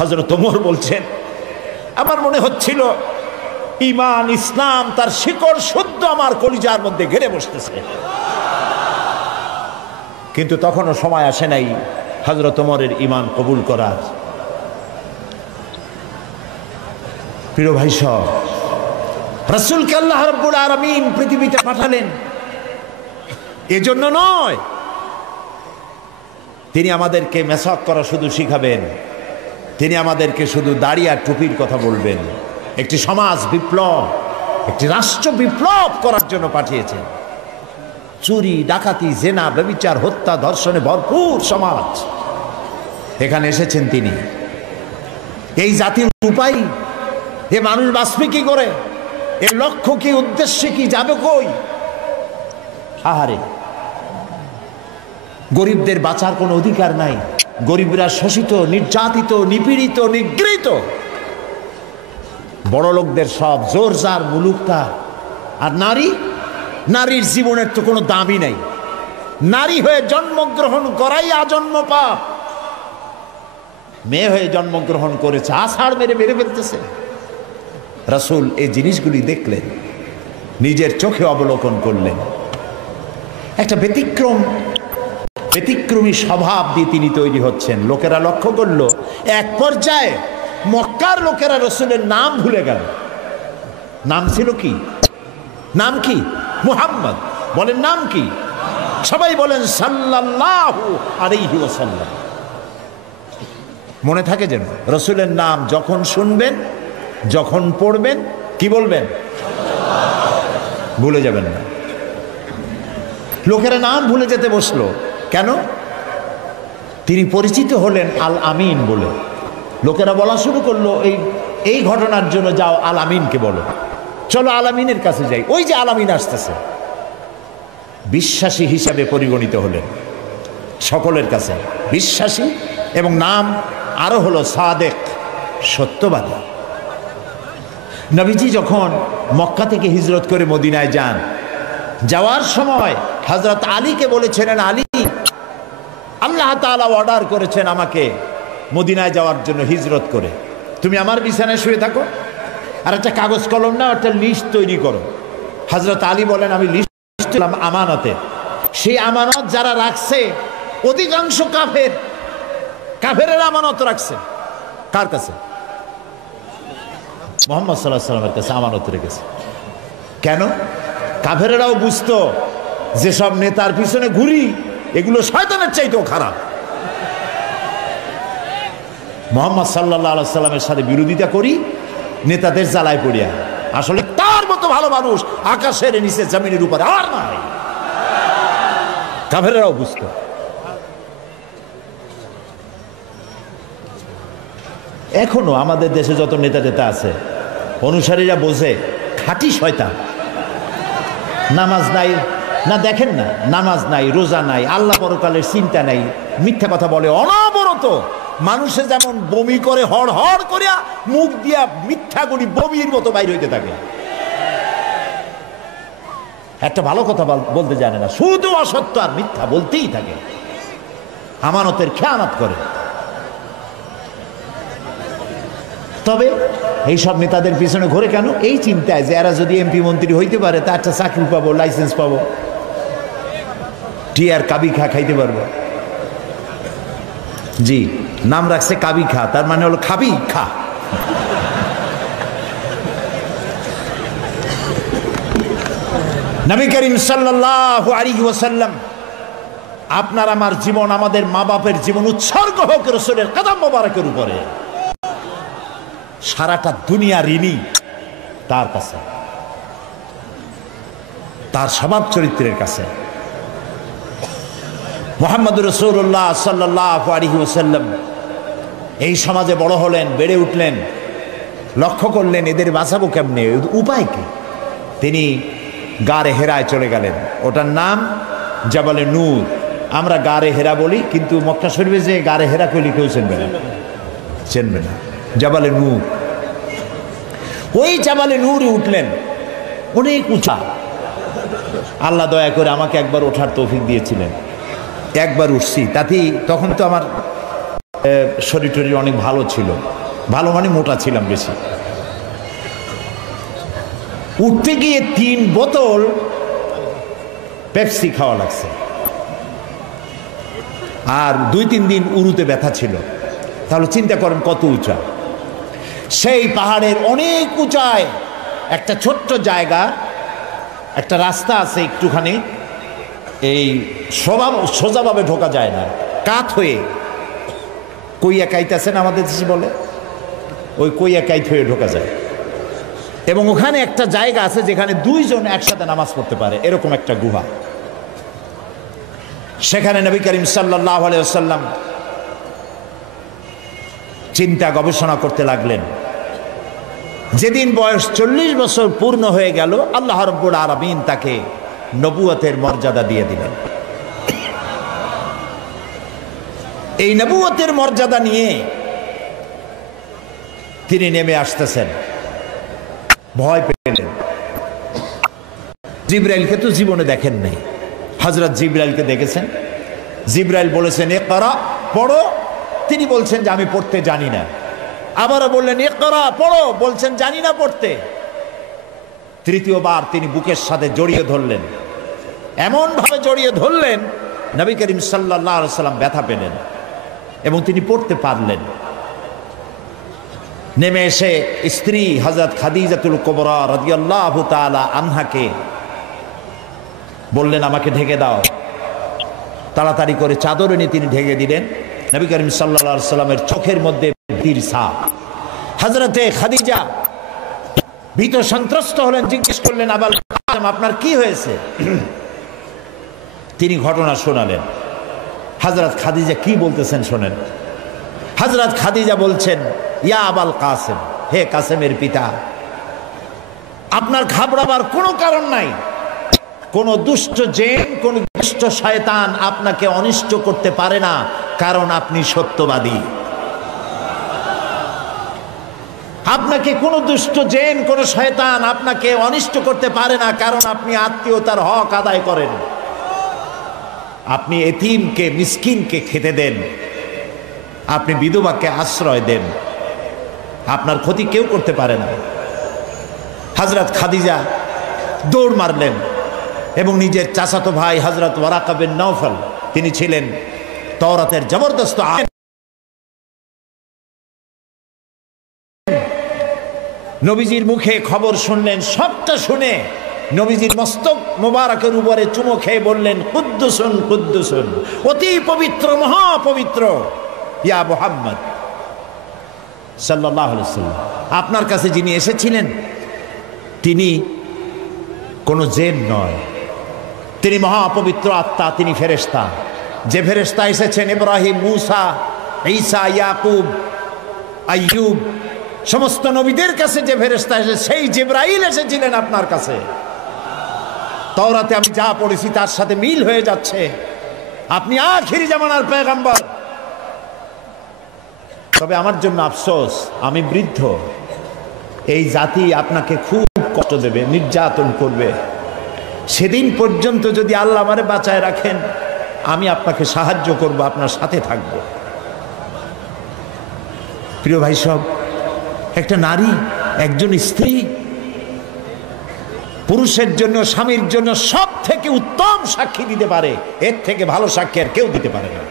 হযরত ওমর বলছেন, আমার মনে হচ্ছিল ঈমান ইসলাম তার শিকড় শুদ্ধ আমার কলিজার মধ্যে ঘেরে বসতেছে। কিন্তু তখনও সময় আসে নাই হযরত ওমরের ঈমান কবুল করার। প্রিয় ভাই সব, রাসূলকে আল্লাহ রাব্বুল আলামিন পৃথিবীতে পাঠালেন এজন্য নয় তিনি আমাদেরকে মেসাক করা শুধু শিখাবেন, তিনি আমাদেরকে শুধু দাড়ি আর টুপির কথা বলবেন। একটি সমাজ বিপ্লব, একটি রাষ্ট্র বিপ্লব করার জন্য পাঠিয়েছেন। চুরি, ডাকাতি, জেনা, ব্যভিচার, হত্যা, ধর্ষণে ভরপুর সমাজ, এখানে এসেছেন তিনি। এই জাতির উপায়, এ মানুষ বাঁচবে কি করে, এর লক্ষ্য কি, উদ্দেশ্য কি, যাবে কই? আহারে, গরিবদের বাঁচার কোনো অধিকার নাই। গরিবরা শোষিত, নির্যাতিত, নিপীড়িত, নিগৃহীত। বড় লোকদের সব জোর জার মুলুকটা। আর নারী, নারীর জীবনের তো কোনো দামই নাই। নারী হয়ে জন্মগ্রহণ করাই আজন্ম পাপ। মেয়ে হয়ে জন্মগ্রহণ করেছে, আষাঢ় মেরে মেরে ফেলতেছে। রাসূল এই জিনিসগুলি দেখলেন, নিজের চোখে অবলোকন করলেন। একটা ব্যতিক্রমী স্বভাব দিয়ে তিনি তৈরি হচ্ছেন। লোকেরা লক্ষ্য করলো, এক পর্যায়ে মক্কার লোকেরা রাসূলের নাম ভুলে গেল। নাম ছিল কি? নাম কি? মুহাম্মদ। বলেন নাম কি? সবাই বলেন সাল্লাল্লাহু আলাইহি ওয়াসাল্লাম। মনে থাকে যেন রাসূলের নাম যখন শুনবেন, যখন পড়বেন, কি বলবেন? ভুলে যাবেন না। লোকেরা নাম ভুলে যেতে বসলো কেন? তিনি পরিচিত হলেন আল আমিন বলে। লোকেরা বলা শুরু করলো, এই ঘটনার জন্য যাও আল আমিনকে বলো, চলো আল আমিনের কাছে যাই। ওই যে আল আমিন আসতেছে। বিশ্বাসী হিসাবে পরিগণিত হলেন সকলের কাছে, বিশ্বাসী। এবং নাম আরো হলো সাদেক, সত্যবাদী। নবীজি যখন মক্কা থেকে হিজরত করে মদিনায় যান, যাওয়ার সময় হযরত আলীকে বলেছিলেন, আলী, আল্লাহ তাআলা অর্ডার করেছেন আমাকে মদিনায় যাওয়ার জন্য হিজরত করে, তুমি আমার বিছানায় শুয়ে থাকো আর একটা কাগজ কলম নাও, একটা লিস্ট তৈরি করো। হযরত আলী বলেন, আমি লিস্ট দিলাম আমানতে। সেই আমানত যারা রাখছে অধিকাংশ কাফেরের আমানত রাখছে। কার কাছে? মুহাম্মদ সাল্লাল্লাহু আলাইহি ওয়াসাল্লামের কাছে আমানত রেখেছে। কেন? কাফেরেরাও বুঝতো যেসব নেতার পিছনে ঘুরি এগুলো শয়তানের চাইতেও খারাপ। মুহাম্মদ সাল্লাল্লাহু আলাইহি ওয়াসাল্লামের সাথে বিরোধিতা করি নেতাদের জ্বালায় পড়িয়া। আসলে তার মতো ভালো মানুষ আকাশের নিচে জমিনের উপরে আর নাই। কাফেরেরাও বুঝতো। এখনো আমাদের দেশে যত নেতা টেতা আছে, অনুসারীরা বোঝে খাঁটি শয়তান। নামাজ নাই না, দেখেন না, নামাজ নাই, রোজা নাই, আল্লাহ পরকালের চিন্তা নাই, মিথ্যা কথা বলে অনবরত। মানুষে যেমন বমি করে হড় হড় করিয়া মুখ দিয়া মিথ্যাগুলি বমির মতো বাইর হইতে থাকে। একটা ভালো কথা বলতে জানে না, শুধু অসত্য আর মিথ্যা বলতেই থাকে, আমানতের খেয়ানত করে। তবে এইসব নেতাদের পিছনে ঘুরে কেন? এই চিন্তায় যে এরা যদি এমপি মন্ত্রী হইতে পারে তা একটা চাকরি পাবো, লাইসেন্স পাবো, টিয়ার কাবি খা খাইতে পারবো। জি, নাম রাখছে কাবি খা, তার মানে হলো খাবি খা। নবী করিম সাল্লাল্লাহু আলাইহি ওয়াসাল্লাম, আপনার আমার জীবন, আমাদের মা বাপের জীবন উৎসর্গ হোক রাসূলের কদম মোবারকের উপরে। সারাটা দুনিয়া ঋণী তার কাছে, তার স্বভাব চরিত্রের কাছে। মুহাম্মদুর রাসূলুল্লাহ সাল্লাল্লাহু আলাইহি ওয়াসাল্লাম এই সমাজে বড় হলেন, বেড়ে উঠলেন, লক্ষ্য করলেন এদের বাঁচাবো কেমনে, উপায় কি? তিনি গারে হেরায় চলে গেলেন। ওটার নাম জাবালে নূর। আমরা গারে হেরা বলি, কিন্তু মক্কা শরীফে যে গারে হেরা কইলে কেউ চেনবে না। জাবালে নূর, ওই জাবালে নূরে উঠলেন, অনেক উঁচা। আল্লাহ দয়া করে আমাকে একবার ওঠার তৌফিক দিয়েছিলেন, একবার উঠছি। তখন তো আমার শরীর টরীর অনেক ভালো ছিল, ভালো মানে মোটা ছিলাম বেশি। উঠতে গিয়ে 3 বোতল পেপসি খাওয়া লাগছে, আর 2-3 দিন উরুতে ব্যথা ছিল। তাহলে চিন্তা করেন কত উঁচা। সেই পাহাড়ের অনেক উঁচায় একটা ছোট্ট জায়গা, একটা রাস্তা আছে একটুখানি, এই সোজাভাবে ঢোকা যায় না, কাত হয়ে কইয়া কাইতেছেন আমাদের দেশে বলে, ওই কইয়া কাইত হয়ে ঢোকা যায়। এবং ওখানে একটা জায়গা আছে যেখানে 2 জন একসাথে নামাজ পড়তে পারে, এরকম একটা গুহা। সেখানে নবী করিম সাল্লাল্লাহু আলাইহি ওয়াসাল্লাম চিন্তা গবেষণা করতে লাগলেন। যেদিন বয়স 40 বছর পূর্ণ হয়ে গেল, আল্লাহ রাব্বুল আলামিন তাকে নবুয়তের মর্যাদা দিয়ে দিলেন। এই নবুয়তের মর্যাদা নিয়ে তিনি নেমে আসতেছেন, ভয় পেলেন। জিবরাইলকে তো জীবনে দেখেন নাই, হযরত জিবরাইলকে দেখেছেন। জিবরাইল বলেছেন ইকরা, পড়ো। তিনি বলছেন যে আমি পড়তে জানি না। আবারও বললেন ইকরা, পড়ো। বলছেন জানি না পড়তে। তৃতীয়বার তিনি বুকের সাথে জড়িয়ে ধরলেন, এমন ভাবে জড়িয়ে ধরলেন নবী করিম সাল্লাল্লাহু আলাইহি ওয়াসাল্লাম ব্যথা পেলেন এবং তিনি পড়তে পারলেন। নেমে এসে স্ত্রী হযরত খাদিজাতুল কুবরা রাদিয়াল্লাহু তাআলা আনহাকে বললেন আমাকে ঢেকে দাও। তাড়াতাড়ি করে চাদর এনে তিনি ঢেকে দিলেন। নবী করিম সাল্লাল্লাহু আলাইহি ওয়াসাল্লামের চোখের মধ্যে ভীতির ছাপ। হযরতে খাদিজা ভীত সন্ত্রস্ত হলেন, জিজ্ঞেস করলেন আবাল কাসেম আপনার কি হয়েছে? তিনি ঘটনা শোনালেন। হযরত খাদিজা কি বলতেছেন শোনেন। হযরত খাদিজা বলছেন ইয়া আবাল কাসেম, হে কাসেমের পিতা, আপনার ঘাবড়াবার কোনো কারণ নাই। কোন দুষ্ট জিন, কোন দুষ্ট শয়তান আপনাকে অনিষ্ট করতে পারে না, কারণ আপনি সত্যবাদী। আপনাকে কোন দুষ্ট জিন, কোন শয়তান আপনাকে অনিষ্ট করতে পারে না, কারণ আপনি আত্মীয়তার হক আদায় করেন। আপনি এতিমকে, মিসকিনকে খেতে দেন, আপনি বিধবাকে আশ্রয় দেন, আপনার ক্ষতি কেউ করতে পারে না। হযরত খাদিজা দৌড় মারলেন এবং নিজের চাচাতো ভাই হযরত ওয়ারাকা বিন নওফল, তিনি ছিলেন তাওরাতের জবরদস্ত আলেম, নবীজির মুখে খবর শুনলেন। সবটা শুনে নবীজির মস্তক মোবারকের উপরে চুমো খেয়ে বললেন কুদ্দুসুন কুদ্দুসুন, অতি পবিত্র, মহাপবিত্র ইয়া মুহাম্মদ সাল্লাল্লাহু আলাইহি ওয়াসাল্লাম। আপনার কাছে যিনি এসেছিলেন তিনি কোনো জিন নয়, তিনি মহাপবিত্র আত্মা, তিনি ফেরেশতা। যে ফেরেশতা এসেছেন ইব্রাহিম, মূসা, ঈসা, ইয়াকুব, আইয়ুব, সমস্ত নবীদের কাছে যে ফেরেশতা এসে, সেই জিবরাইল এসেছিলেন আপনার কাছে। তাওরাতে আমি যা পড়েছি তার সাথে মিল হয়ে যাচ্ছে, আপনি আখিরি জামানার পয়গম্বর। তবে আমার জন্য আফসোস, আমি বৃদ্ধ, এই জাতি আপনাকে খুব কষ্ট দেবে, নির্যাতন করবে। সেদিন পর্যন্ত যদি আল্লাহ আমারে বাঁচায় রাখেন, আমি আপনাকে সাহায্য করব, আপনার সাথে থাকব। প্রিয় ভাই সব, একটা নারী, একজন স্ত্রী পুরুষের জন্য, স্বামীর জন্য সব থেকে উত্তম সাক্ষী দিতে পারে, এর থেকে ভালো সাক্ষী আর কেউ দিতে পারে না।